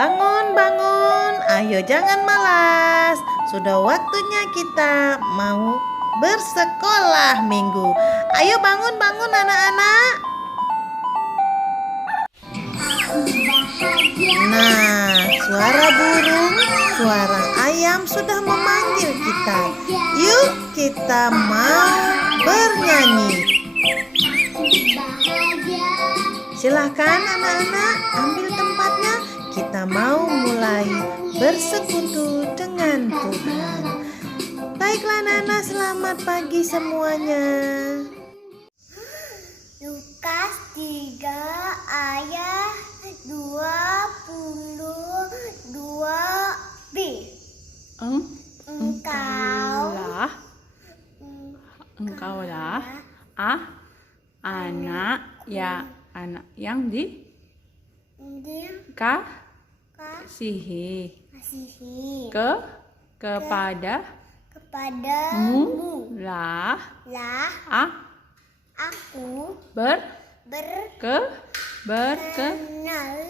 Bangun, bangun, ayo jangan malas. Sudah waktunya kita mau bersekolah minggu. Ayo bangun, bangun anak-anak. Nah, suara burung, suara ayam sudah memanggil kita. Yuk kita mau bernyanyi. Silahkan anak-anak ambil tempatnya. Kita mau mulai bersekutu dengan Tuhan. Baiklah Nana, selamat pagi semuanya. Lukas 3 ayat 22b. Engkaulah anak yang dikasihi kepadamu lah aku berkenan.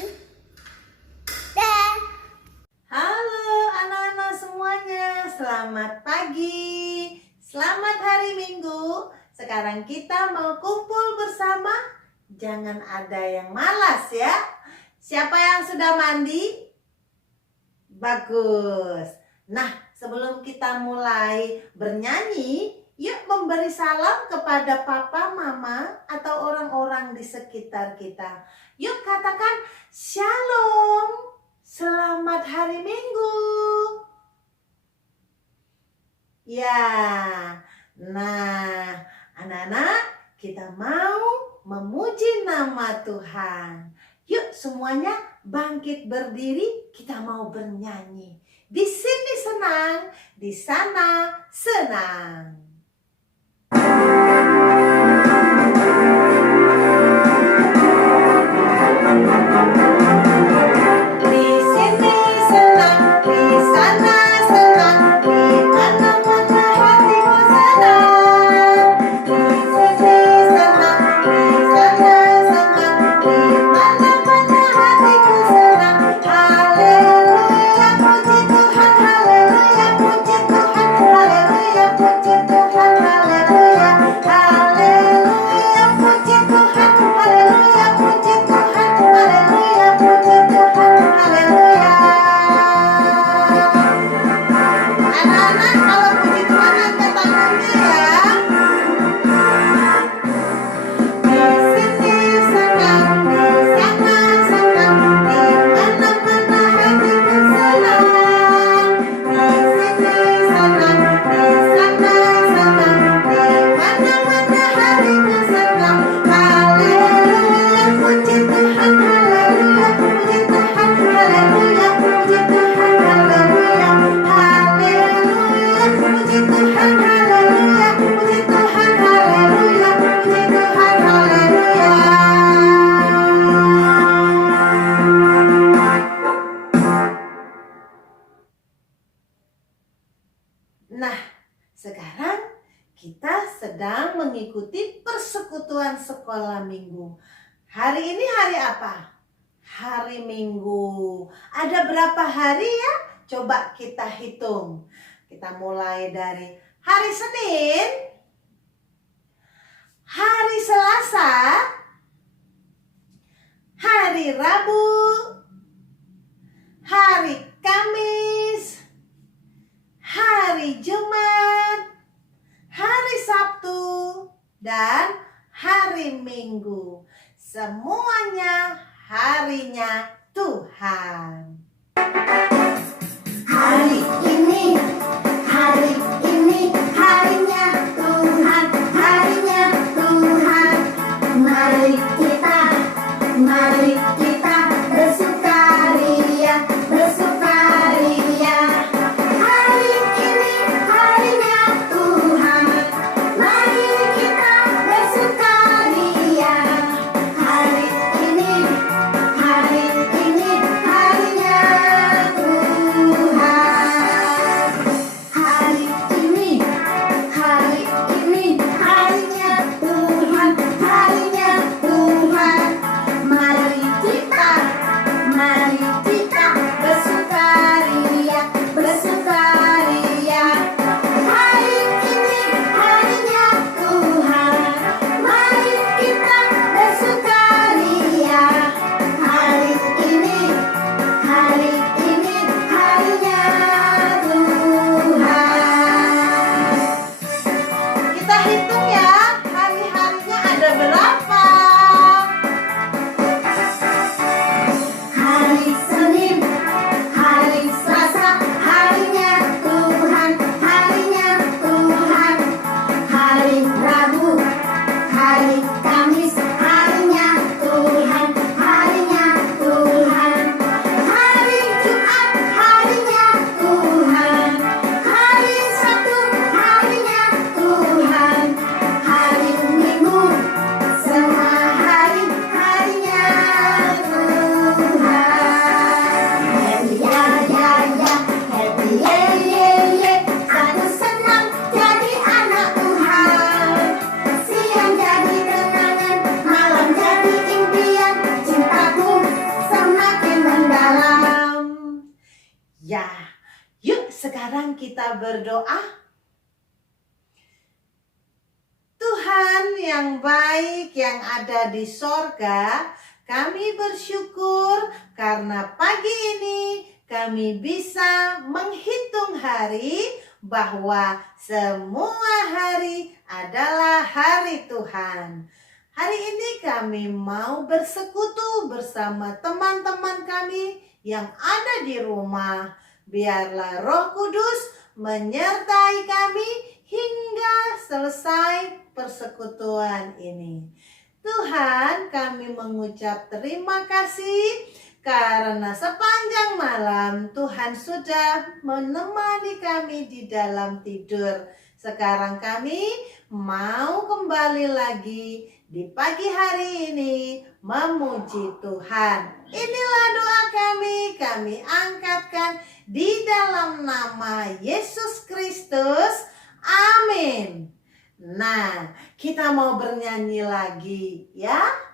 Halo anak-anak semuanya, selamat pagi, selamat hari Minggu. Sekarang kita mau kumpul bersama, jangan ada yang malas ya. Siapa yang sudah mandi? Bagus. Nah, sebelum kita mulai bernyanyi, yuk memberi salam kepada papa, mama, atau orang-orang di sekitar kita. Yuk katakan Shalom, selamat hari Minggu. Ya, nah anak-anak, kita mau memuji nama Tuhan. Yuk semuanya bangkit berdiri, kita mau bernyanyi. Di sini senang, di sana senang. Di sini senang, di sana senang, di mana-mana hatiku senang. Di sini senang, di sana senang, di mana-mana hatiku senang. Haleluya, puji Tuhan, haleluya, puji Tuhan, haleluya, puji Tuhan, haleluya, haleluya, puji Tuhan, haleluya, puji Tuhan, haleluya, puji Tuhan, haleluya. Anak-anak, kalau puji Tuhan angkat tangannya ya. Di sini senang, di sana senang, di mana-mana hatiku senang. Di sini senang, di sana senang, di mana-mana hatiku senang. Haleluya, puji Tuhan, haleluya, puji Tuhan, haleluya, puji Tuhan, haleluya, haleluya, puji Tuhan, haleluya, puji Tuhan, haleluya, puji Tuhan, haleluya. Nah, sekarang kita sedang mengikuti persekutuan sekolah minggu. Hari ini hari apa? Hari Minggu. Ada berapa hari ya? Coba kita hitung. Kita mulai dari hari Senin, hari Selasa, hari Rabu, hari Kamis, hari Jumat, hari Sabtu, dan hari Minggu. Semuanya harinya Tuhan. Hari ini harinya Tuhan, harinya Tuhan. Mari kita bersukaria, bersukaria. Hari ini harinya Tuhan, mari kita bersukaria. Hari ini harinya kita berdoa. Tuhan yang baik yang ada di sorga, kami bersyukur karena pagi ini kami bisa menghitung hari bahwa semua hari adalah hari Tuhan. Hari ini kami mau bersekutu bersama teman-teman kami yang ada di rumah. Biarlah Roh Kudus menyertai kami hingga selesai persekutuan ini. Tuhan, kami mengucap terima kasih karena sepanjang malam Tuhan sudah menemani kami di dalam tidur. Sekarang kami mau kembali lagi di pagi hari ini memuji Tuhan. Inilah doa kami angkatkan di dalam nama Yesus Kristus. Amin. Nah, kita mau bernyanyi lagi ya.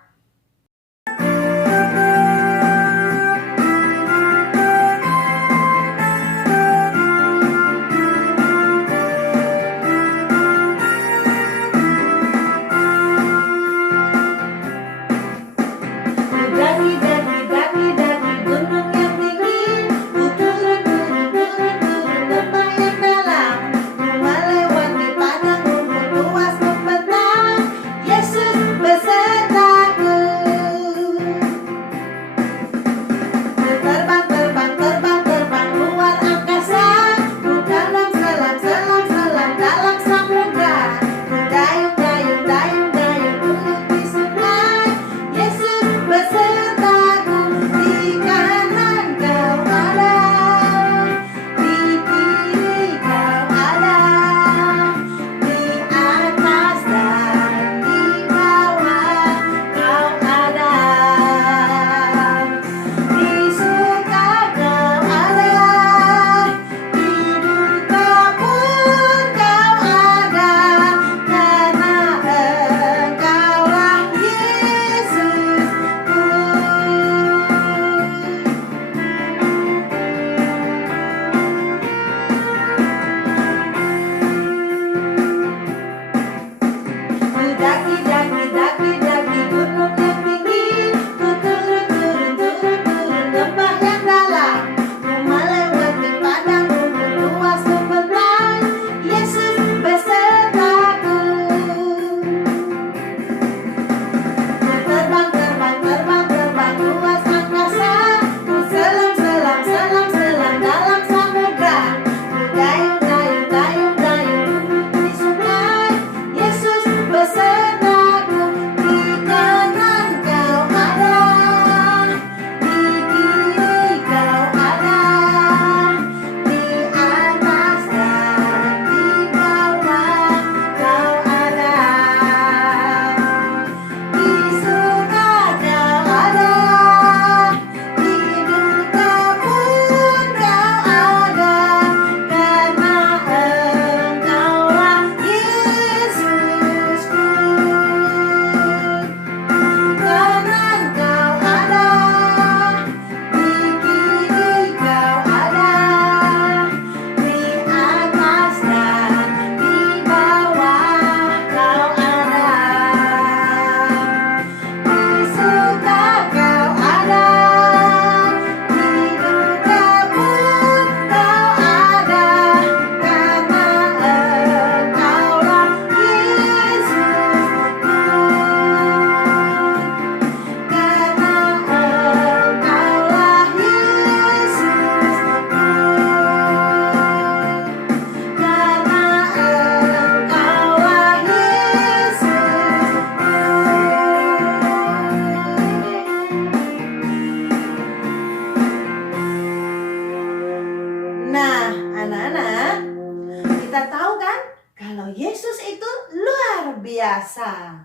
biasa.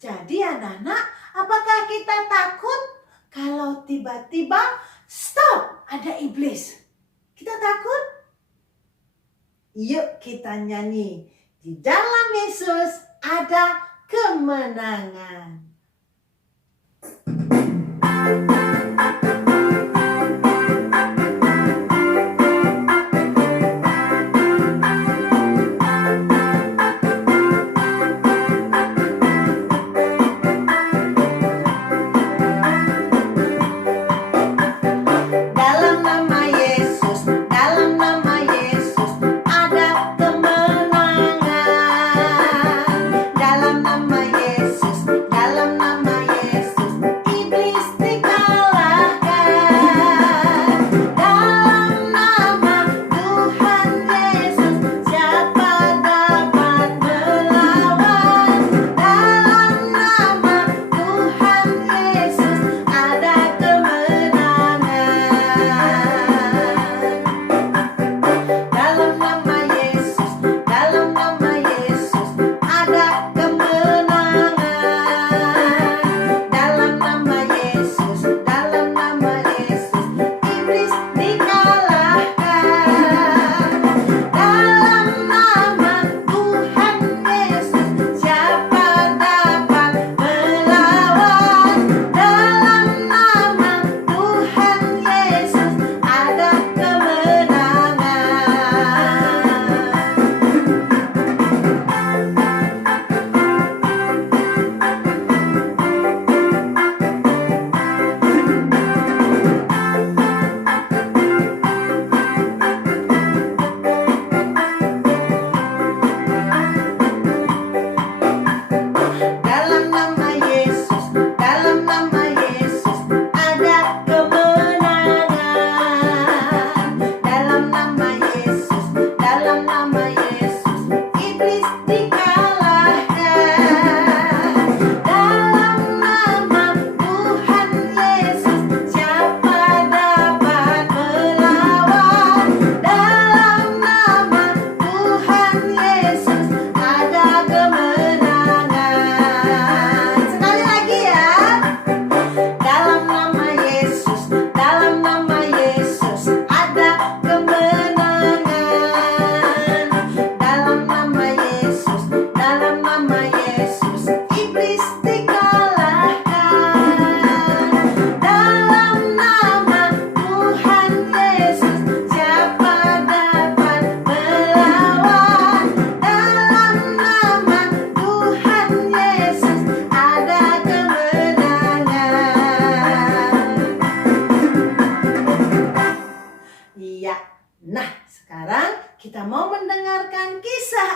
Jadi anak-anak, apakah kita takut kalau tiba-tiba stop ada iblis? Kita takut? Yuk kita nyanyi. Di dalam Yesus ada kemenangan.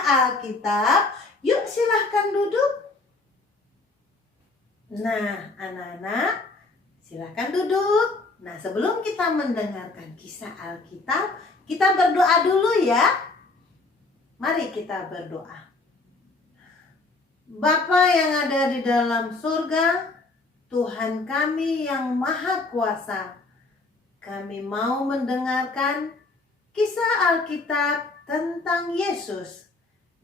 Alkitab. Yuk silahkan duduk. Nah, anak-anak, silahkan duduk. Nah, sebelum kita mendengarkan kisah Alkitab, kita berdoa dulu ya. Mari kita berdoa. Bapa yang ada di dalam surga, Tuhan kami yang Maha Kuasa, kami mau mendengarkan kisah Alkitab tentang Yesus.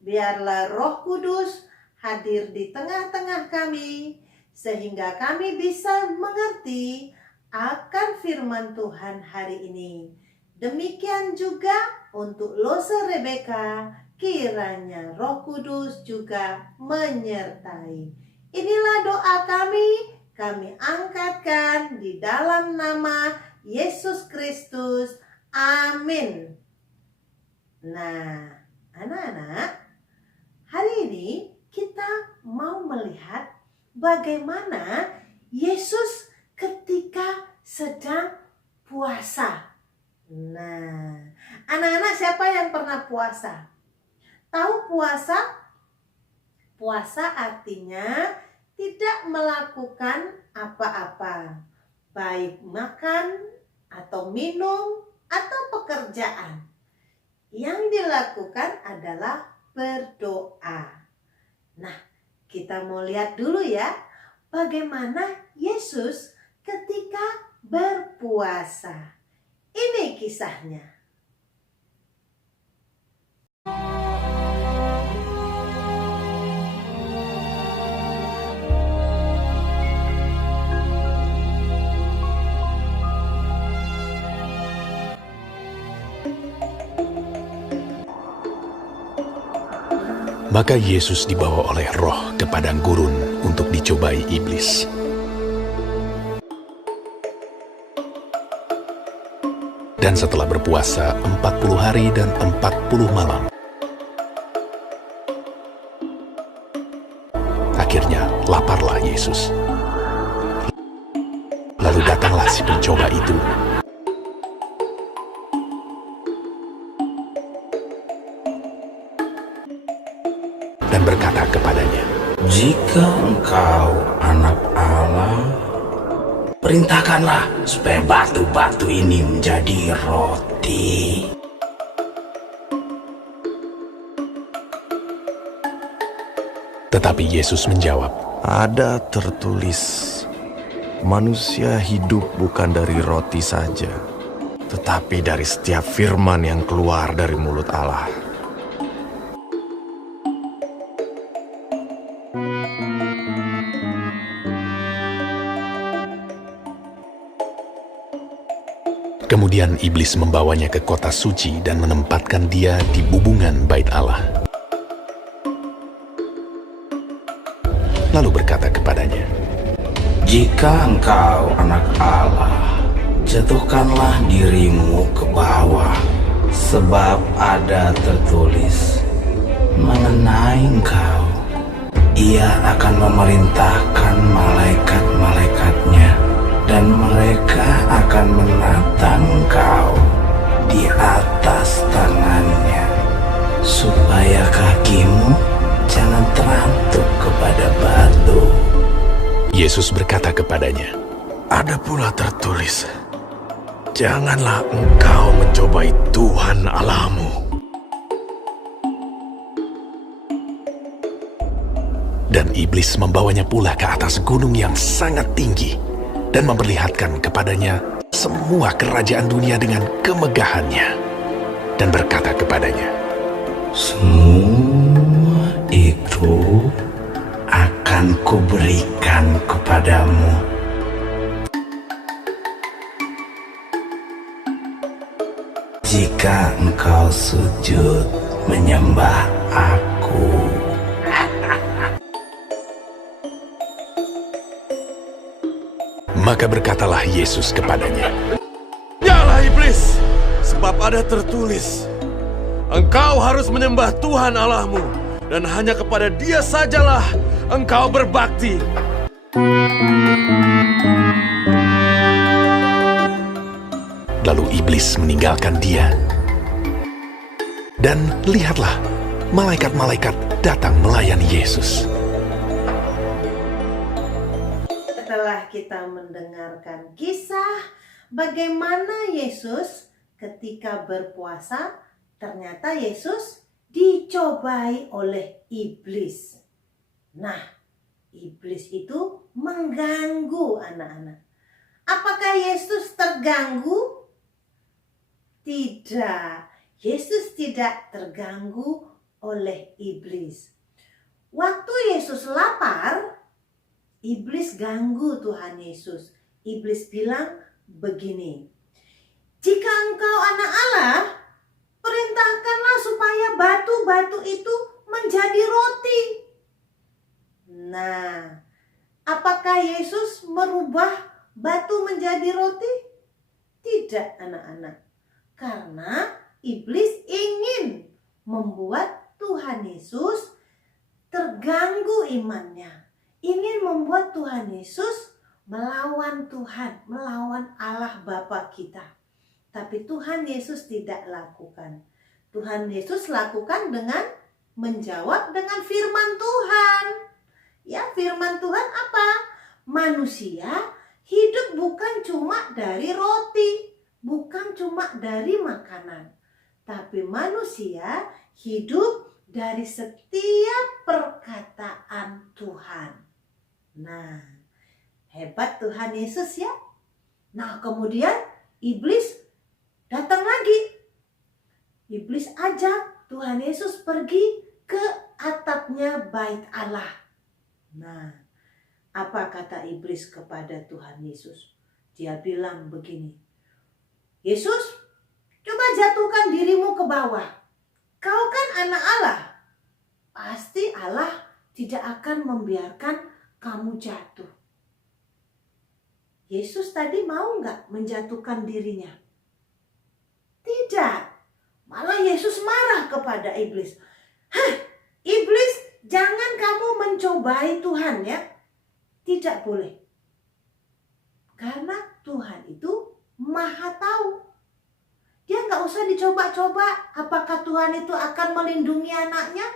Biarlah Roh Kudus hadir di tengah-tengah kami, sehingga kami bisa mengerti akan firman Tuhan hari ini. Demikian juga untuk Lose Rebeka, kiranya Roh Kudus juga menyertai. Inilah doa kami angkatkan di dalam nama Yesus Kristus. Amin. Nah, anak-anak, hari ini kita mau melihat bagaimana Yesus ketika sedang puasa. Nah, anak-anak, siapa yang pernah puasa? Tahu puasa? Puasa artinya tidak melakukan apa-apa, baik makan atau minum atau pekerjaan. Yang dilakukan adalah berdoa. Nah, kita mau lihat dulu ya, bagaimana Yesus ketika berpuasa. Ini kisahnya. Maka Yesus dibawa oleh Roh ke padang gurun untuk dicobai iblis. Dan setelah berpuasa 40 hari dan 40 malam, akhirnya laparlah Yesus. Lalu datanglah si pencoba itu dan berkata kepadanya, "Jika engkau anak Allah, perintahkanlah supaya batu-batu ini menjadi roti." Tetapi Yesus menjawab, Ada tertulis, manusia hidup bukan dari roti saja, tetapi dari setiap firman yang keluar dari mulut Allah. Kemudian iblis membawanya ke kota suci dan menempatkan dia di bubungan bait Allah. Lalu berkata kepadanya, Jika engkau anak Allah, jatuhkanlah dirimu ke bawah, sebab ada tertulis mengenai engkau, Ia akan memerintahkan malaikat-malaikatnya, dan mereka akan menatang engkau di atas tangannya, supaya kakimu jangan terantuk kepada batu. Yesus berkata kepadanya, Ada pula tertulis, janganlah engkau mencobai Tuhan Allahmu. dan iblis membawanya pula ke atas gunung yang sangat tinggi dan memperlihatkan kepadanya semua kerajaan dunia dengan kemegahannya, dan berkata kepadanya, Semua itu akan kuberikan kepadamu jika engkau sujud menyembah aku. Maka berkatalah Yesus kepadanya, Nyala iblis, sebab ada tertulis, engkau harus menyembah Tuhan Allahmu, dan hanya kepada Dia sajalah engkau berbakti. Lalu iblis meninggalkan dia. Dan lihatlah, malaikat-malaikat datang melayani Yesus. Setelah kita mendengarkan kisah bagaimana Yesus ketika berpuasa, ternyata Yesus dicobai oleh iblis. Nah, iblis itu mengganggu anak-anak. Apakah Yesus terganggu? Tidak. Yesus tidak terganggu oleh iblis. Waktu Yesus lapar, iblis ganggu Tuhan Yesus. Iblis bilang begini, "Jika engkau anak Allah, perintahkanlah supaya batu-batu itu menjadi roti." Nah, apakah Yesus merubah batu menjadi roti? Tidak, anak-anak. Karena iblis ingin membuat Tuhan Yesus terganggu imannya. Ingin membuat Tuhan Yesus melawan Tuhan, melawan Allah Bapa kita. Tapi Tuhan Yesus tidak lakukan. Tuhan Yesus lakukan dengan menjawab dengan firman Tuhan. Ya, firman Tuhan apa? Manusia hidup bukan cuma dari roti, bukan cuma dari makanan. Tapi manusia hidup dari setiap perkataan Tuhan. Nah, hebat Tuhan Yesus ya. Nah, kemudian iblis datang lagi. Iblis ajak Tuhan Yesus pergi ke atapnya bait Allah. Nah, apa kata iblis kepada Tuhan Yesus? Dia bilang begini, "Yesus, coba jatuhkan dirimu ke bawah. Kau kan anak Allah. Pasti Allah tidak akan membiarkan kamu jatuh." Yesus tadi mau nggak menjatuhkan dirinya? Tidak. Malah Yesus marah kepada iblis. "Hah, iblis, jangan kamu mencobai Tuhan ya." Tidak boleh. Karena Tuhan itu Maha tahu. Dia nggak usah dicoba-coba apakah Tuhan itu akan melindungi anaknya.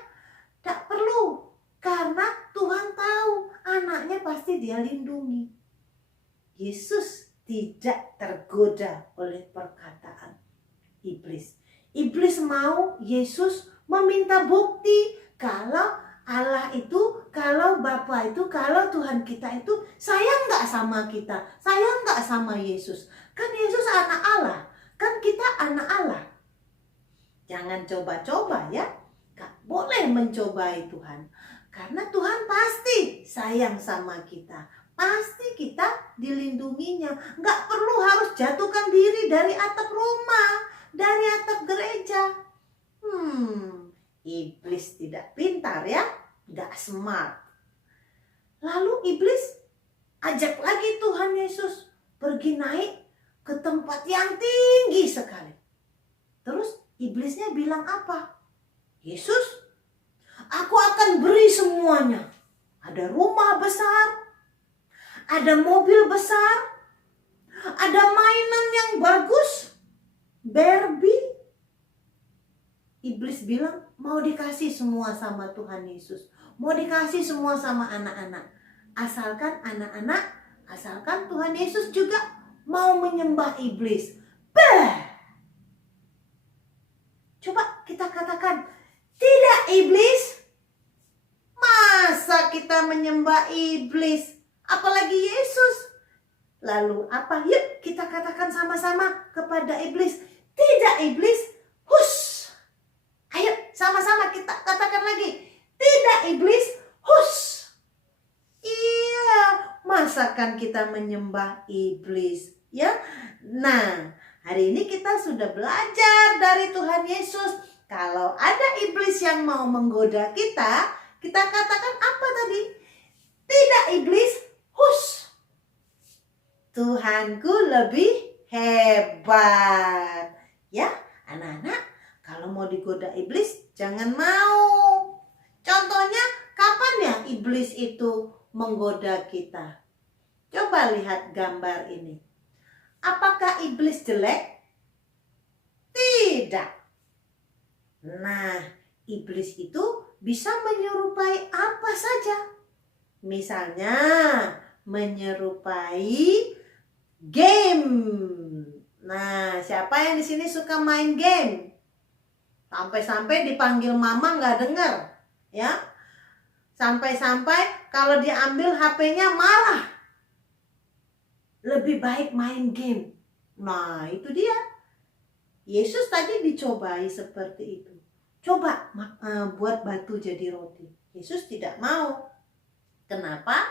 Tak perlu. Karena Tuhan tahu anaknya pasti dia lindungi. Yesus tidak tergoda oleh perkataan iblis. Iblis mau Yesus meminta bukti kalau Allah itu, kalau Bapa itu, kalau Tuhan kita itu sayang nggak sama kita, sayang nggak sama Yesus. Kan Yesus anak Allah, kan kita anak Allah. Jangan coba-coba ya, nggak boleh mencobai Tuhan. Karena Tuhan pasti sayang sama kita, pasti kita dilindunginya. Nggak perlu harus jatuhkan diri dari atap rumah, dari atap gereja. Iblis tidak pintar ya, gak smart. Lalu iblis ajak lagi Tuhan Yesus pergi naik ke tempat yang tinggi sekali. Terus iblisnya bilang apa? "Yesus, aku akan beri semuanya. Ada rumah besar, ada mobil besar, ada mainan yang bagus, Barbie." Iblis bilang mau dikasih semua sama Tuhan Yesus. Mau dikasih semua sama anak-anak. Asalkan anak-anak, asalkan Tuhan Yesus juga mau menyembah iblis. Bah! Coba kita katakan, tidak iblis. Masa kita menyembah iblis? Apalagi Yesus. Lalu apa? Yuk kita katakan sama-sama kepada iblis. Tidak iblis, hush. Ayo sama-sama kita katakan lagi. Tidak iblis, hush. Iya, masakan kita menyembah iblis ya. Nah, hari ini kita sudah belajar dari Tuhan Yesus. Kalau ada iblis yang mau menggoda kita, kita katakan apa tadi? Tidak iblis, hush. Tuhanku lebih hebat. Ya, anak-anak, kalau mau digoda iblis, jangan mau. Contohnya, kapan ya iblis itu menggoda kita? Coba lihat gambar ini. Apakah iblis jelek? Tidak. Nah, Iblis itu bisa menyerupai apa saja. Misalnya, menyerupai game. Nah, siapa yang di sini suka main game? Sampai-sampai dipanggil mama nggak dengar, ya. Sampai-sampai kalau diambil HP-nya marah. Lebih baik main game. Nah, itu dia. Yesus tadi dicobai seperti itu. Coba buat batu jadi roti. Yesus tidak mau. Kenapa?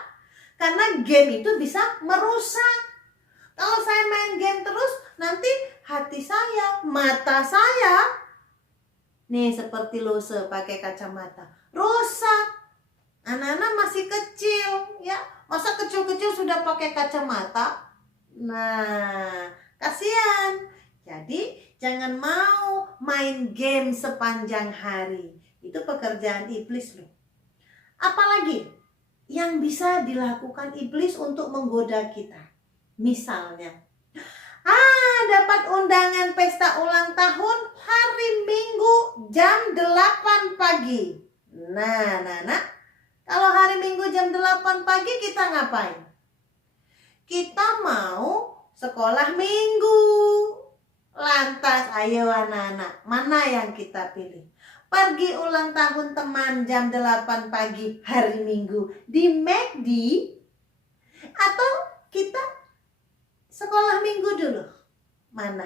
Karena game itu bisa merusak. Kalau saya main game terus, nanti hati saya, mata saya, nih seperti Lose pakai kacamata, rusak. Anak-anak masih kecil, ya. Masa kecil-kecil sudah pakai kacamata? Nah, kasihan. Jadi, jangan mau main game sepanjang hari. Itu pekerjaan iblis loh. Apalagi yang bisa dilakukan iblis untuk menggoda kita. Misalnya, dapat undangan pesta ulang tahun hari Minggu jam 8 pagi. Nah, kalau hari Minggu jam 8 pagi kita ngapain? Kita mau sekolah minggu. Lantas, ayo anak-anak, mana yang kita pilih? Pergi ulang tahun teman jam 8 pagi hari Minggu di McD, atau kita sekolah minggu dulu? Mana?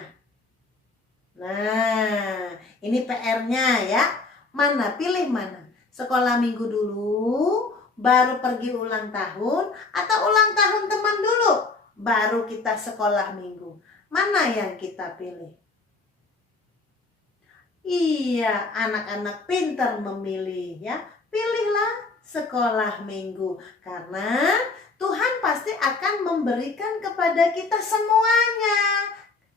Nah, ini PR-nya ya. Mana? Pilih mana? Sekolah minggu dulu, baru pergi ulang tahun, atau ulang tahun teman dulu, baru kita sekolah minggu? Mana yang kita pilih? Iya, anak-anak pintar memilih ya. Pilihlah sekolah minggu, karena Tuhan pasti akan memberikan kepada kita semuanya.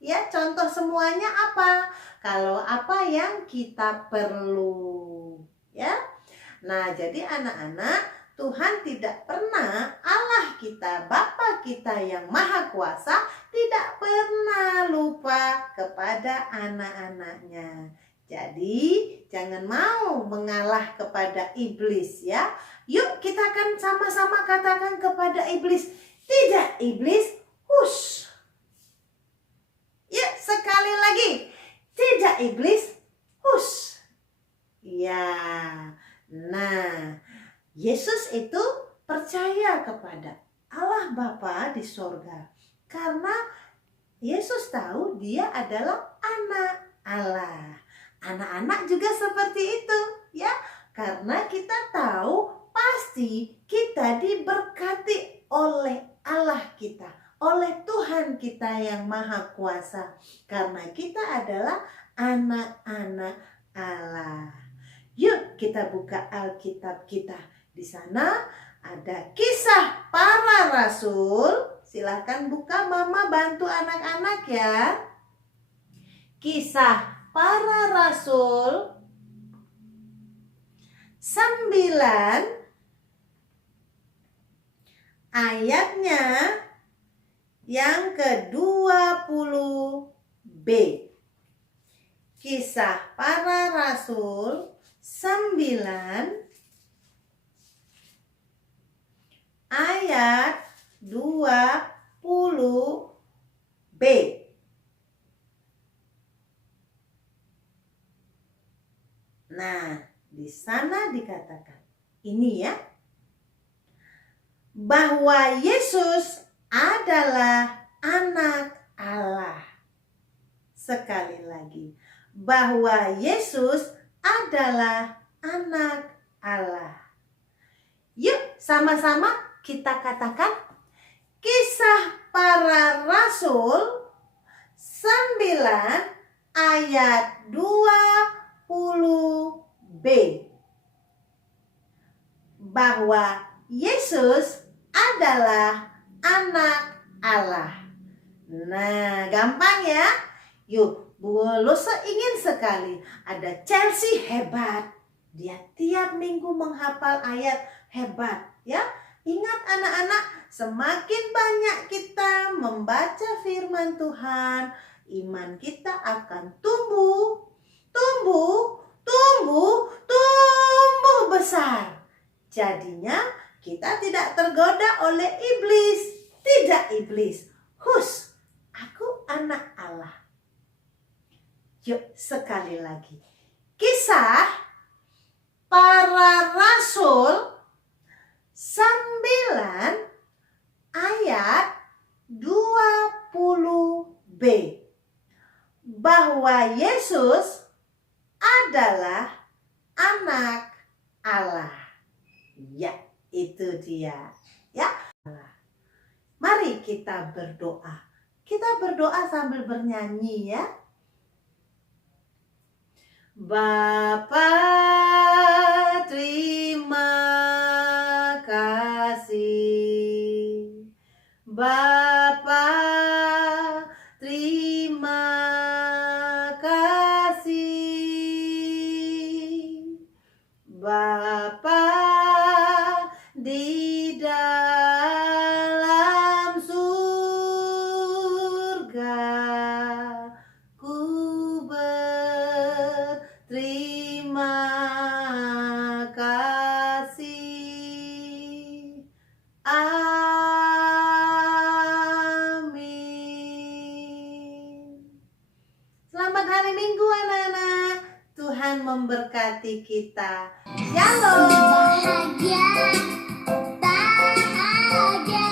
Ya, contoh semuanya apa? Kalau apa yang kita perlu, ya. Nah, jadi anak-anak, Tuhan tidak pernah, Allah kita, Bapa kita yang Maha Kuasa, tidak pernah lupa kepada anak-anaknya. Jadi, jangan mau mengalah kepada iblis ya. Yuk kita akan sama-sama katakan kepada iblis, tidak iblis, hush. Yuk sekali lagi, tidak iblis, hush. Ya, nah, Yesus itu percaya kepada Allah Bapa di sorga. Karena Yesus tahu dia adalah anak Allah. Anak-anak juga seperti itu ya. Karena kita tahu pasti kita diberkati oleh Allah kita, oleh Tuhan kita yang Maha Kuasa. Karena kita adalah anak-anak Allah. Yuk kita buka Alkitab kita. Di sana ada Kisah Para Rasul. Silahkan buka, Mama bantu anak-anak ya. Kisah Para Rasul 9 ayatnya yang ke-20b. Kisah Para Rasul 9 ayat 20b. Nah, di sana dikatakan ini ya, bahwa Yesus adalah anak Allah. Sekali lagi, bahwa Yesus adalah anak Allah. Yuk sama-sama kita katakan Kisah Para Rasul 9 ayat 20b. Bahwa Yesus adalah anak Allah. Nah, gampang ya. Yuk, Bu Lose ingin sekali ada Chelsea hebat. Dia tiap minggu menghafal ayat hebat ya. Ingat anak-anak, semakin banyak kita membaca firman Tuhan, iman kita akan tumbuh, tumbuh besar. Jadinya kita tidak tergoda oleh iblis. Tidak iblis. Hus, aku anak Allah. Yuk sekali lagi. Kisah Para Rasul 9 ayat 20b. Bahwa Yesus adalah anak Allah. Ya, itu dia. Ya. Mari kita berdoa. Kita berdoa sambil bernyanyi ya. Bapa, terima kasih. Bapa, terima kasih. Bapa di dalam surga, ku berterima kasih. Amin. Selamat hari Minggu anak-anak. Tuhan memberkati kita. Shalom. Bahagia, bahagia.